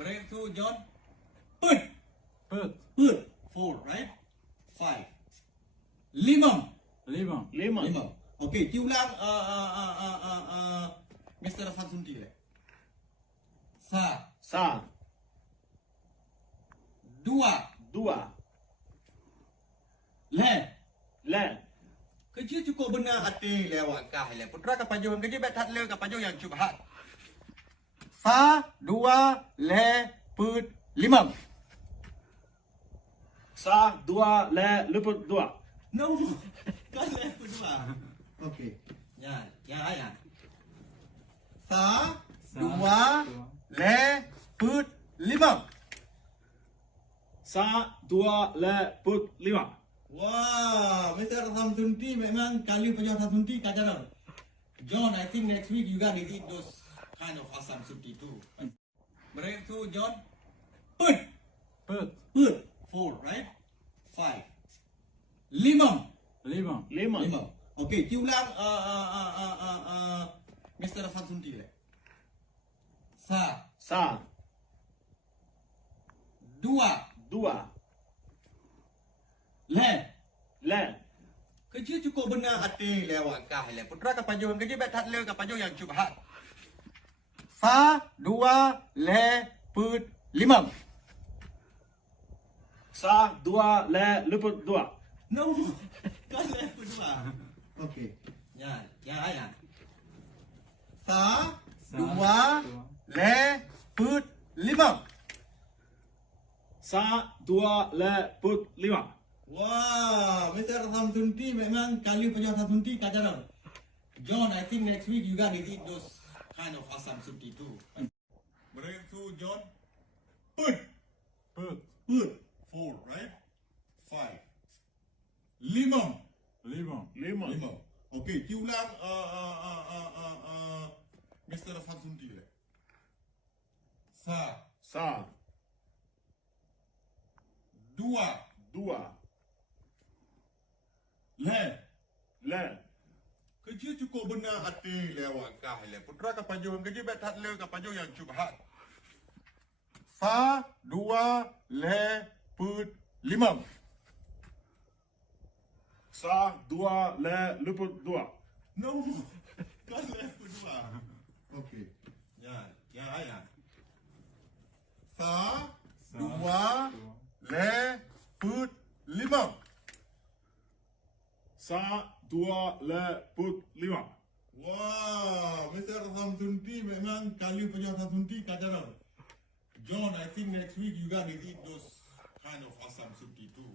Breakthrough, John. Put. Put. Put. 4, right? 5. Limang. Limang. Limang. Okay, ulang Mr. Asam Sunti. Sa. Sa. Dua. Dua. Le. Le. Kerja cukup benar hati lewat kah le. Putra kapaju yang kerja bet hat le kapaju yang cubhat. Sa, dua, le, put, limang. Sa, dua, le, luput, dua. No. Kan le put dua. Okey. Ya. Sa, dua, le, put, limang. Sa, dua, le, put, lima. Wah, Mr. Asam Sunti memang kali punya Asam Sunti kajaran. John, I think next week you gotta eat those kind of Asam Sunti too. Breakthrough, John. Put. Put. Put. 4, right? 5. Limang. Limang. Limang. Okay, ulang Mr. Asam Sunti. Sa. Sa. Dua. Dua. Le. Le. Kerja cukup benar hati lewat kah le. Putra kapaju yang kerja bet hat le kapaju yang cubhat. Sa, dua, le, put, limang. Sa, dua, le, luput, dua. No. Kan le put dua. Okey. Ya. Sa, dua, le, put, limang. Sa, dua, le, put, lima. Wah, Mr. Asam Sunti memang kali punya Asam Sunti kajaran. John, I think next week you gotta eat those kind of Asam Sunti too. Breakthrough, John. Put. Put. 4, right? 5. Limang. Lima. Okay, ulang Mr. Asam Sunti. Sa. Sa. Dua. Dua. Le. Le. Kerja cukup benar hati lewat kah le. Putra kapaju yang kerja bet hat le kapaju yang cubhat. Sa, dua, le, put, limang. Sa, dua, le, luput, dua. No. Kan le put dua. Okey. Ya. Sa, dua, le, put, limang. Sa, dua, le, put, lima. Wah, Mr. Asam Sunti memang kali punya Asam Sunti kajaran. John, I think next week you gotta eat those kind of Asam Sunti too.